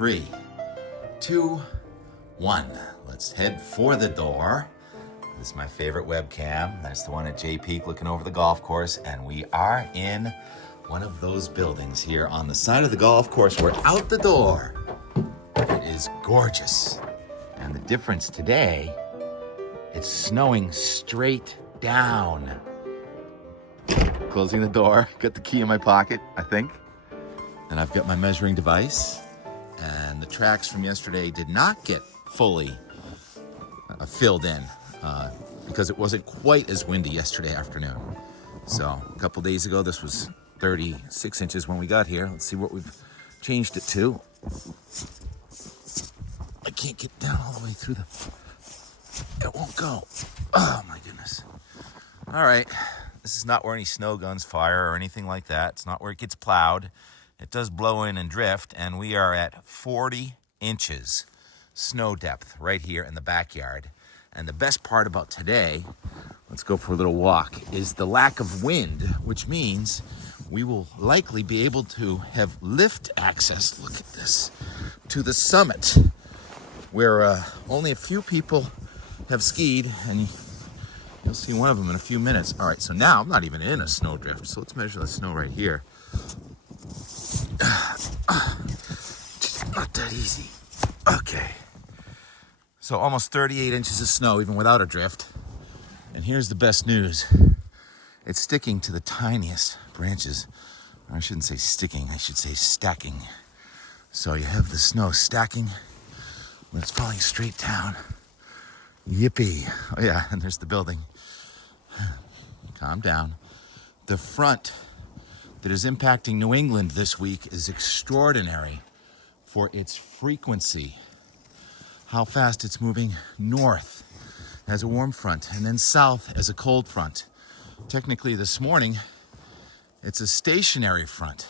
3, 2, 1. Let's head for the door. This is my favorite webcam. That's the one at Jay Peak looking over the golf course. And we are in one of those buildings here on the side of the golf course. We're out the door. It is gorgeous. And the difference today, it's snowing straight down. Closing the door, got the key in my pocket, I think. And I've got my measuring device. And the tracks from yesterday did not get fully filled in because it wasn't quite as windy yesterday afternoon. So a couple days ago, this was 36 inches when we got here. Let's see what we've changed it to. I can't get down all the way through it won't go. Oh my goodness. All right, this is not where any snow guns fire or anything like that. It's not where it gets plowed. It does blow in and drift, and we are at 40 inches snow depth right here in the backyard. And the best part about today, let's go for a little walk, is the lack of wind, which means we will likely be able to have lift access, look at this, to the summit, where only a few people have skied, and you'll see one of them in a few minutes. All right, so now I'm not even in a snowdrift, so let's measure the snow right here. Not that easy. Okay. So almost 38 inches of snow, even without a drift. And here's the best news. It's sticking to the tiniest branches. Or I shouldn't say sticking, I should say stacking. So you have the snow stacking when it's falling straight down. Yippee. Oh yeah, and there's the building. Calm down. The front that is impacting New England this week is extraordinary for its frequency. How fast it's moving north as a warm front and then south as a cold front. Technically this morning, it's a stationary front.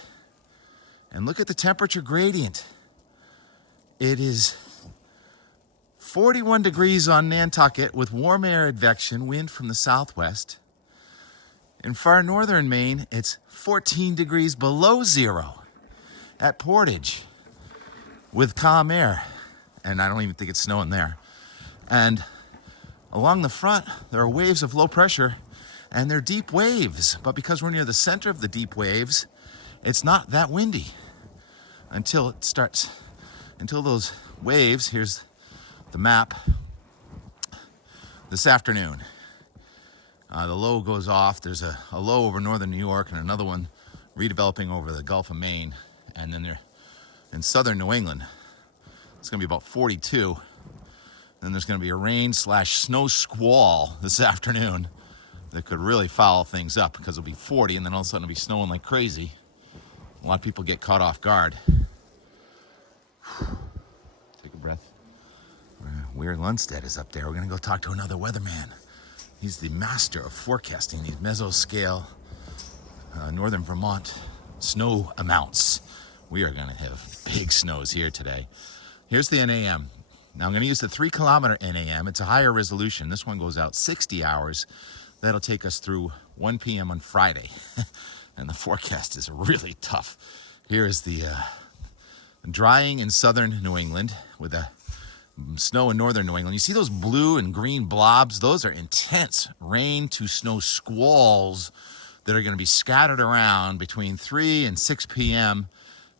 And look at the temperature gradient. It is 41 degrees on Nantucket with warm air advection, wind from the southwest. In far northern Maine, it's 14 degrees below zero at Portage with calm air. And I don't even think it's snowing there. And along the front, there are waves of low pressure, and they're deep waves. But because we're near the center of the deep waves, it's not that windy until those waves, here's the map, this afternoon. The low goes off. There's a low over northern New York and another one redeveloping over the Gulf of Maine. And then they're in southern New England. It's going to be about 42. Then there's going to be a rain/snow squall this afternoon that could really foul things up because it'll be 40 and then all of a sudden it'll be snowing like crazy. A lot of people get caught off guard. Take a breath. Weir Lundstedt is up there. We're going to go talk to another weatherman. He's the master of forecasting these mesoscale northern Vermont snow amounts. We are going to have big snows here today. Here's the NAM. Now I'm going to use the 3-kilometer NAM. It's a higher resolution. This one goes out 60 hours. That'll take us through 1 p.m. on Friday. And the forecast is really tough. Here is the drying in southern New England with the snow in northern New England. You see those blue and green blobs? Those are intense rain to snow squalls that are going to be scattered around between 3 and 6 p.m.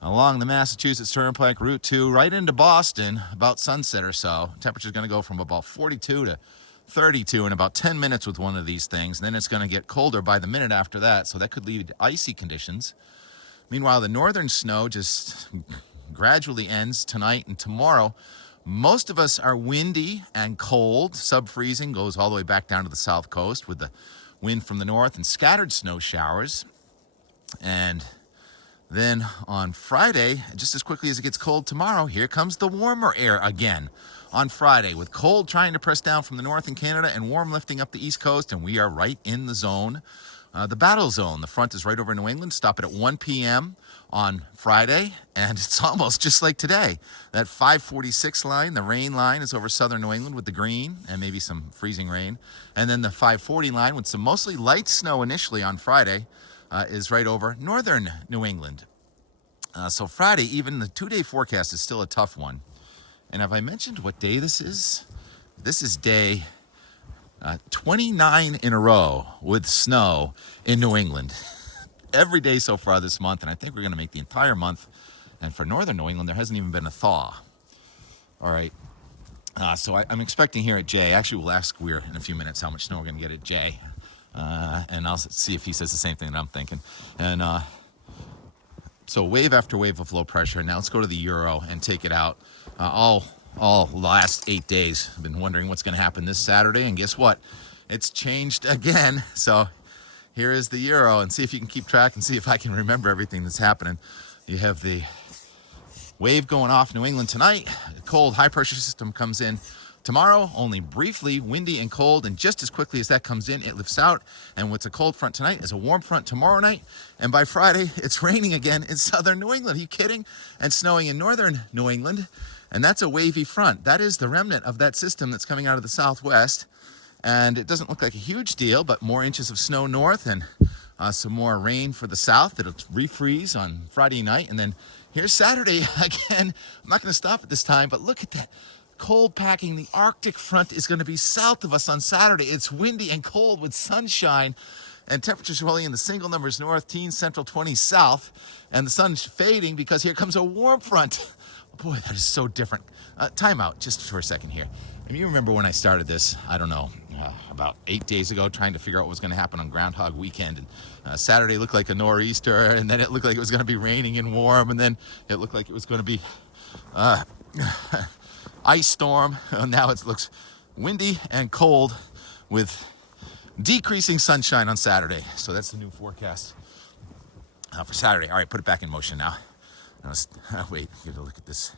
along the Massachusetts Turnpike, Route 2, right into Boston, about sunset or so. Temperature's going to go from about 42 to 32 in about 10 minutes with one of these things. And then it's going to get colder by the minute after that, so that could lead to icy conditions. Meanwhile, the northern snow just gradually ends tonight and tomorrow. Most of us are windy and cold. Sub-freezing goes all the way back down to the south coast with the wind from the north and scattered snow showers. And then on Friday, just as quickly as it gets cold tomorrow, here comes the warmer air again on Friday with cold trying to press down from the north in Canada and warm lifting up the east coast. And we are right in the zone, the battle zone. The front is right over New England. Stop it at 1 p.m. on Friday. And it's almost just like today. That 546 line, the rain line, is over southern New England with the green and maybe some freezing rain. And then the 540 line with some mostly light snow initially on Friday is right over northern New England. So Friday, even the 2-day forecast is still a tough one. And have I mentioned what day this is? This is day 29 in a row with snow in New England. Every day so far this month, and I think we're going to make the entire month. And for northern New England, there hasn't even been a thaw. All right. So I'm expecting here at Jay. Actually, we'll ask Weir in a few minutes how much snow we're going to get at Jay. And I'll see if he says the same thing that I'm thinking. And so wave after wave of low pressure. Now let's go to the Euro and take it out. All last 8 days, I've been wondering what's going to happen this Saturday. And guess what? It's changed again. So here is the Euro, and see if you can keep track and see if I can remember everything that's happening. You have the wave going off New England tonight. A cold high pressure system comes in tomorrow, only briefly windy and cold, and just as quickly as that comes in, it lifts out. And what's a cold front tonight is a warm front tomorrow night. And by Friday, it's raining again in southern New England. Are you kidding? And snowing in northern New England. And that's a wavy front. That is the remnant of that system that's coming out of the southwest. And it doesn't look like a huge deal, but more inches of snow north and some more rain for the south. It'll refreeze on Friday night. And then here's Saturday again. I'm not going to stop at this time, but look at that. Cold packing. The Arctic front is going to be south of us on Saturday. It's windy and cold with sunshine, and temperatures rolling in the single numbers north, teens central, 20 south, and the sun's fading because here comes a warm front. Boy, that is so different. Time out just for a second here. And you remember when I started this, I don't know, about 8 days ago, trying to figure out what was going to happen on Groundhog Weekend. And Saturday looked like a nor'easter, and then it looked like it was going to be raining and warm, and then it looked like it was going to be ice storm. Now it looks windy and cold with decreasing sunshine on Saturday. So that's the new forecast for Saturday. All right, put it back in motion now. Wait, get a look at this.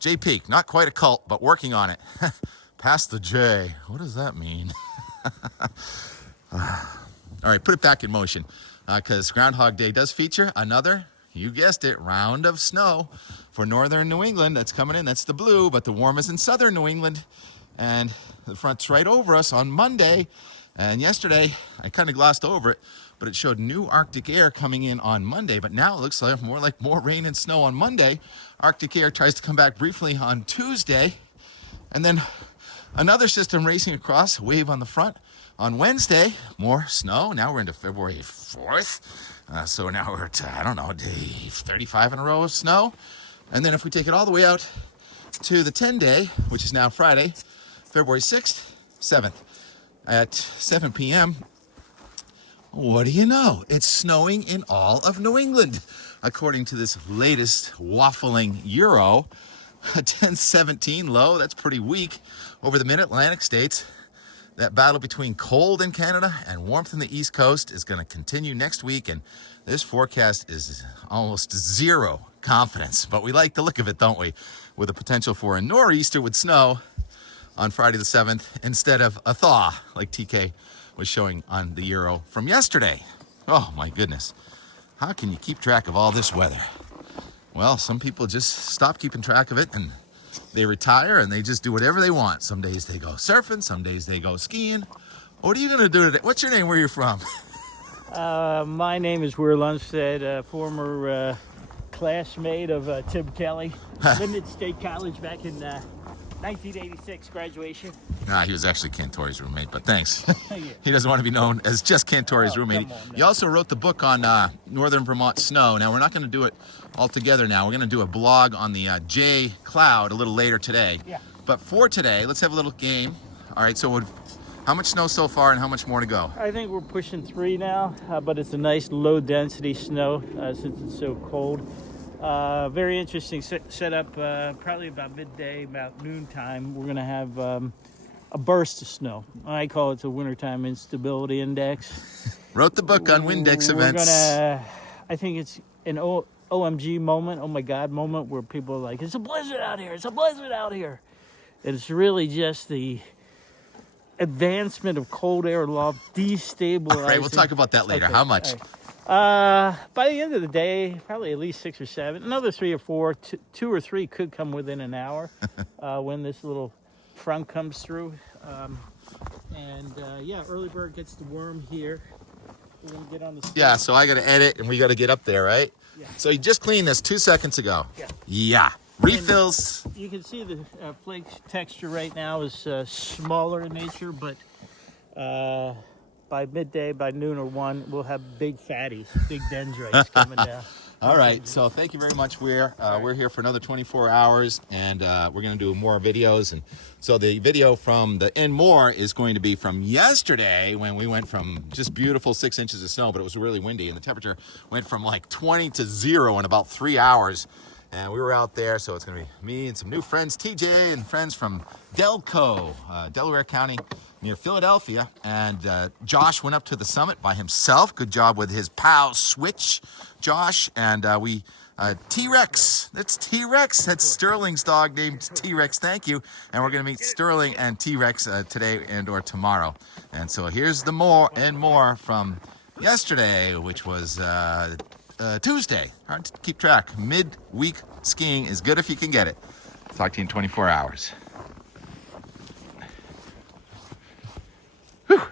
J Peak, not quite a cult, but working on it. Past the J. What does that mean? All right, put it back in motion because Groundhog Day does feature another, you guessed it, round of snow for northern New England. That's coming in. That's the blue, but the warm is in southern New England. And the front's right over us on Monday. And yesterday, I kind of glossed over it, but it showed new Arctic air coming in on Monday. But now it looks like more rain and snow on Monday. Arctic air tries to come back briefly on Tuesday. And then another system racing across, wave on the front. On Wednesday, more snow. Now we're into February 4th. So now we're at, I don't know, day 35 in a row of snow. And then if we take it all the way out to the 10-day, which is now Friday, February 6th, 7th, at 7 p.m., what do you know? It's snowing in all of New England, according to this latest waffling Euro. A 10-17 low, that's pretty weak over the mid-Atlantic states. That battle between cold in Canada and warmth in the East Coast is going to continue next week, and this forecast is almost zero confidence. But we like the look of it, don't we? With the potential for a nor'easter with snow on Friday the 7th instead of a thaw like TK was showing on the Euro from yesterday. Oh my goodness. How can you keep track of all this weather? Well, some people just stop keeping track of it and they retire and they just do whatever they want. Some days they go surfing, some days they go skiing. What are you going to do today? What's your name? Where are you from? My name is Weir Lundstedt, former classmate of Tim Kelly. Limited State College back in 1986 graduation. He was actually Cantori's roommate, but thanks. Yeah. He doesn't want to be known as just Cantori's roommate. You also wrote the book on northern Vermont snow. Now, we're not going to do it all together now. We're going to do a blog on the J Cloud a little later today. Yeah. But for today, let's have a little game. All right, so how much snow so far and how much more to go? I think we're pushing 3 now, but it's a nice low-density snow since it's so cold. Very interesting setup. Probably about midday, about noontime, we're going to have a burst of snow. I call it the wintertime instability index. Wrote the book on Windex events. I think it's an OMG moment, oh my God moment, where people are like, it's a blizzard out here, it's a blizzard out here. And it's really just the advancement of cold air loft destabilizing. All right, we'll talk about that later. Okay. How much? By the end of the day, probably at least 6 or 7. Another 3 or 4, 2 or 3 could come within an hour when this little front comes through. Yeah, early bird gets the worm here. We're gonna get on the scale. Yeah, so I got to edit and we got to get up there, right? Yeah. So you just cleaned this 2 seconds ago. Yeah. Yeah. Refills. You can see the flake texture right now is smaller in nature, but by midday, by noon or 1, we'll have big fatties, big dendrites coming down. All right, so thank you very much, Weir. We're here for another 24 hours, and we're going to do more videos. And so the video from the and more is going to be from yesterday when we went from just beautiful 6 inches of snow, but it was really windy, and the temperature went from like 20 to 0 in about 3 hours. And we were out there, so it's going to be me and some new friends, TJ, and friends from Delco, Delaware County, near Philadelphia. And Josh went up to the summit by himself. Good job with his POW switch, Josh. And we, T-Rex, that's T-Rex. That's Sterling's dog named T-Rex, thank you. And we're going to meet Sterling and T-Rex today and or tomorrow. And so here's the more and more from yesterday, which was Tuesday. Hard to keep track. Mid-week skiing is good if you can get it. Talk to you in 24 hours. Whew.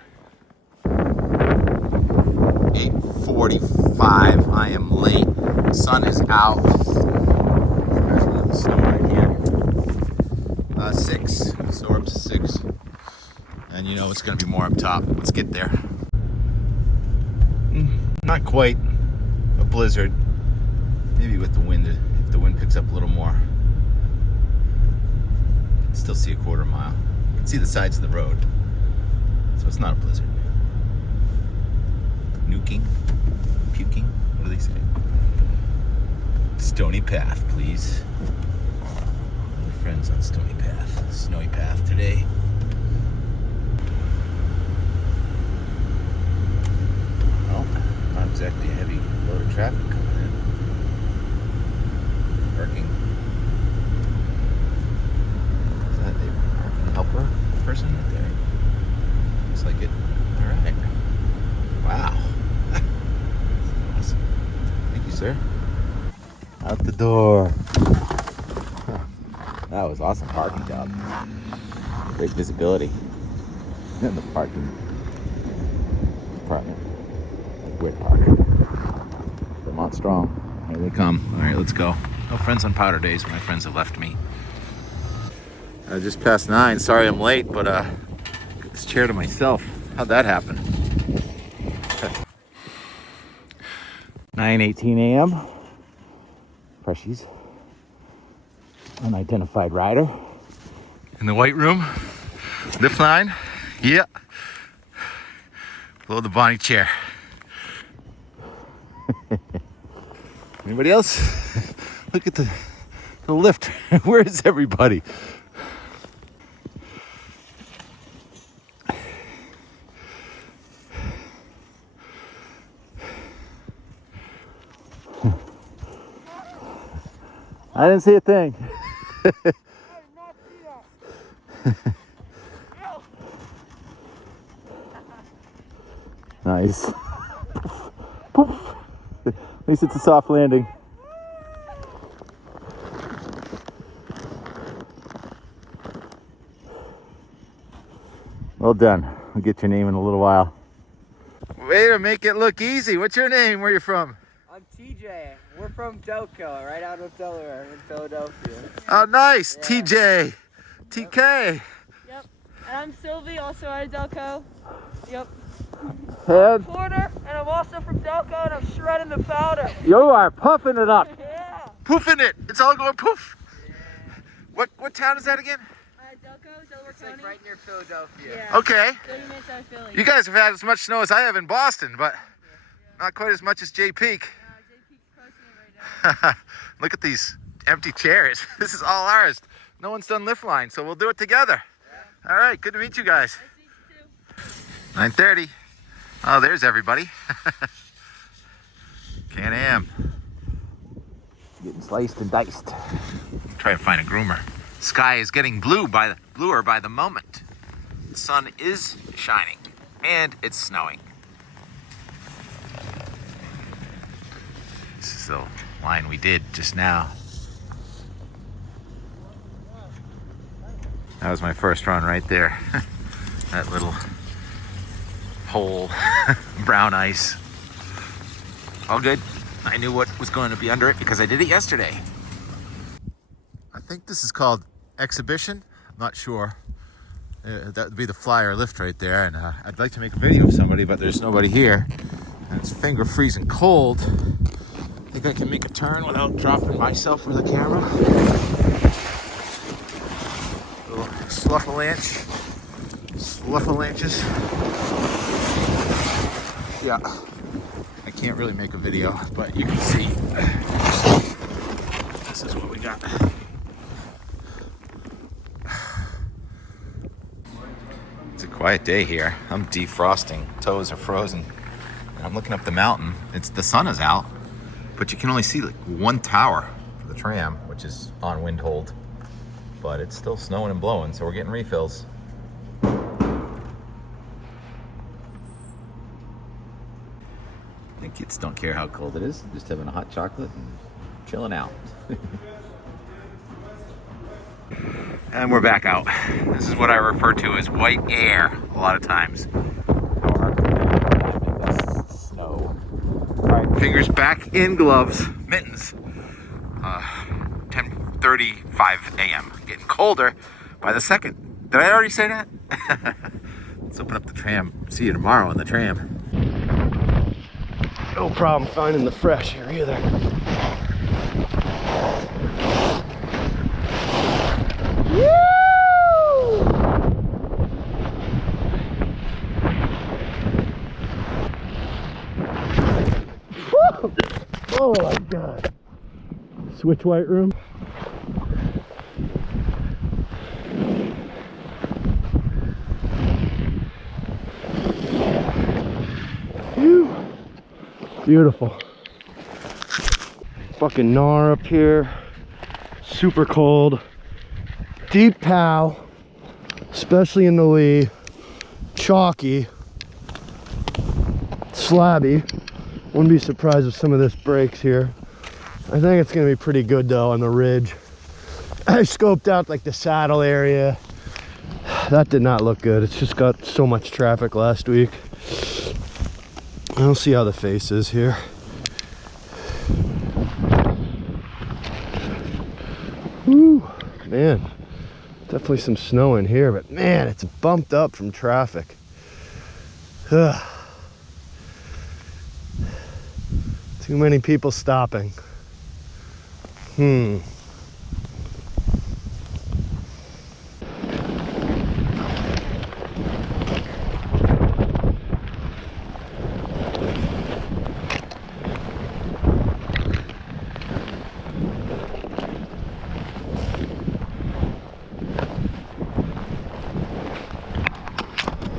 8:45. I am late. The sun is out. There's another snow right here. 6. So up to 6. And you know it's going to be more up top. Let's get there. Not quite a blizzard. Maybe with the wind, if the wind picks up a little more. Still see a quarter mile. You can see the sides of the road. So it's not a blizzard. Nuking, puking, what do they say? Stony Path, please. My friends on Stony Path. Snowy Path today. Well, not exactly a heavy load of traffic coming in. Parking. Is that a parking helper person right there? Looks like it. All right. Wow. Awesome. Thank you, sir. Out the door. That was awesome parking job. Great visibility in the parking department. Weird park. Vermont strong. Here they come. All right, let's go. No friends on powder days. My friends have left me. Just past 9. Sorry I'm late, but got this chair to myself. How'd that happen? 9:18 a.m. Freshies. Unidentified rider. In the white room. Lift line. Yeah. Below the Bonnie chair. Anybody else? Look at the lift. Where is everybody? I didn't see a thing. Nice. Poof. At least it's a soft landing. Well done. I'll get your name in a little while. Way to make it look easy. What's your name? Where you from? I'm TJ. We're from Delco, right out of Delaware in Philadelphia. Oh, nice. Yeah. TJ. TK. Yep. And I'm Sylvie, also out of Delco. Yep. And Porter, and I'm also from Delco, and I'm shredding the powder. you are puffing it up. Yeah. Poofing it. It's all going poof. What town is that again? Delco, Delaware It's County. like right near Philadelphia. Yeah. Okay. 30 minutes out of Philly. You guys have had as much snow as I have in Boston, but not quite as much as Jay Peak. Jay Peak's crushing it right now. Look at these empty chairs. This is all ours. No one's done lift line, so we'll do it together. Yeah. All right, good to meet you guys. Nice to meet you too. 9:30. Oh, there's everybody. Can-Am. Getting sliced and diced. Try to find a groomer. Sky is getting bluer by the moment. The sun is shining and it's snowing. This is the line we did just now. That was my first run right there. That little hole, brown ice. All good. I knew what was going to be under it because I did it yesterday. I think this is called Exhibition. I'm not sure. That would be the flyer lift right there. And I'd like to make a video of somebody, but there's nobody here. And it's finger freezing cold. I think I can make a turn without dropping myself or the camera. Little sluffalaunches. Yeah, I can't really make a video, but you can see. This is what we got. It's a quiet day here. I'm defrosting. Toes are frozen. And I'm looking up the mountain. The sun is out, but you can only see like one tower for the tram, which is on wind hold. But it's still snowing and blowing, so we're getting refills. And kids don't care how cold it is, just having a hot chocolate and chilling out. And we're back out. This is what I refer to as white air a lot of times. Snow. All right, fingers back in gloves, mittens. 10:35 a.m. Getting colder by the second. Did I already say that? Let's open up the tram. See you tomorrow on the tram. No problem finding the fresh here either. Oh my god. Switch white room. Whew. Beautiful. Fucking gnar up here. Super cold. Deep POW, especially in the lee. Chalky. Slabby. Wouldn't be surprised if some of this breaks here. I think it's gonna be pretty good though on the ridge. I scoped out like the saddle area. That did not look good. It's just got so much traffic last week. I'll see how the face is here. Woo, man, definitely some snow in here, but man, it's bumped up from traffic. Ugh. Too many people stopping.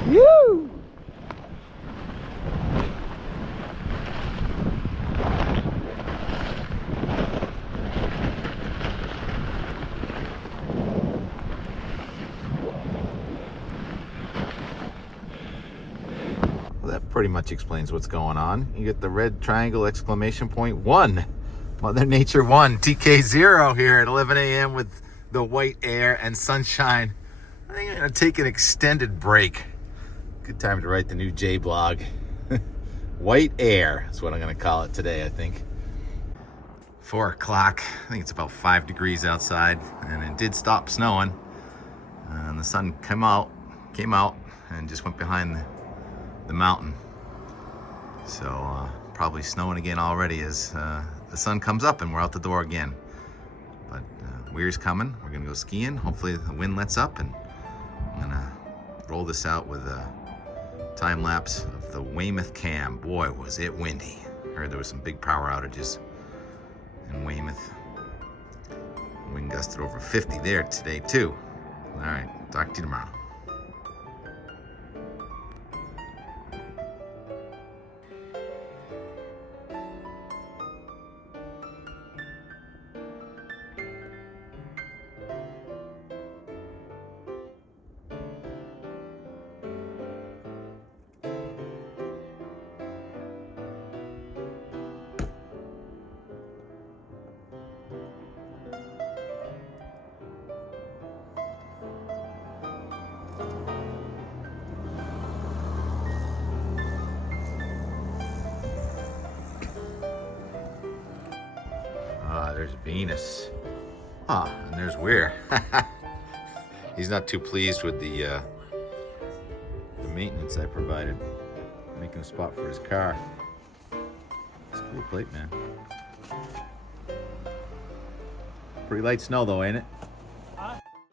Woo! Well, that pretty much explains what's going on. You get the red triangle exclamation point 1. Mother Nature 1, TK 0 here at 11 a.m. with the white air and sunshine. I think I'm gonna take an extended break. Good time to write the new J blog. White air is what I'm gonna call it today, I think. 4 o'clock, I think it's about 5 degrees outside, and it did stop snowing. And the sun came out and just went behind the mountain. So probably snowing again already as the sun comes up and we're out the door again. But Weir's coming. We're gonna go skiing. Hopefully the wind lets up, and I'm gonna roll this out with a time lapse of the Weymouth cam. Boy, was it windy. I heard there was some big power outages in Weymouth. Wind gusted over 50 there today too. All right, talk to you tomorrow. Venus. Ah, and there's Weir. He's not too pleased with the maintenance I provided. Making a spot for his car. It's a cool plate, man. Pretty light snow though, ain't it?